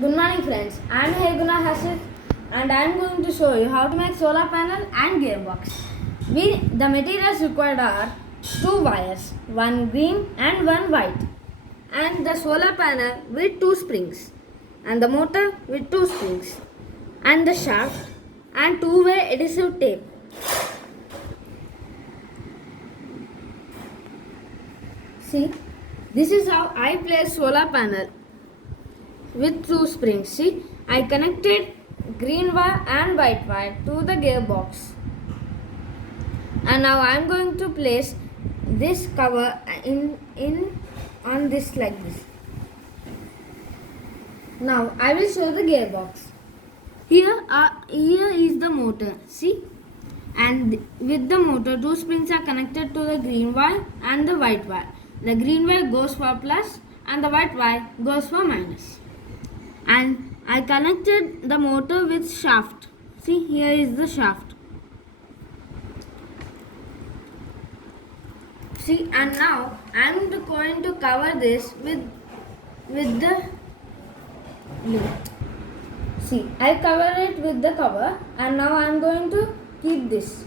Good morning friends, I am Heguna Hasid and I am going to show you how to make solar panel and gearbox. The materials required are 2 wires, one green and one white, and the solar panel with 2 springs, and the motor with 2 springs, and the shaft and two-way adhesive tape. See, this is how I place solar panel with 2 springs. See, I connected green wire and white wire to the gearbox. And now I am going to place this cover in on this like this. Now I will show the gearbox. Here is the motor. See, and with the motor 2 springs are connected to the green wire and the white wire. The green wire goes for plus and the white wire goes for minus. And I connected the motor with shaft. See, here is the shaft. See, and now I am going to cover this with the lid. See, I cover it with the cover and now I am going to keep this.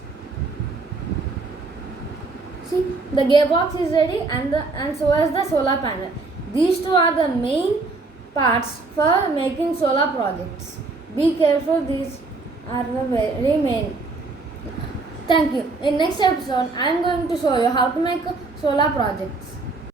See, the gearbox is ready and so is the solar panel. These two are the main parts for making solar projects. Be careful, these are the very main. Thank you. In next episode, I am going to show you how to make solar projects.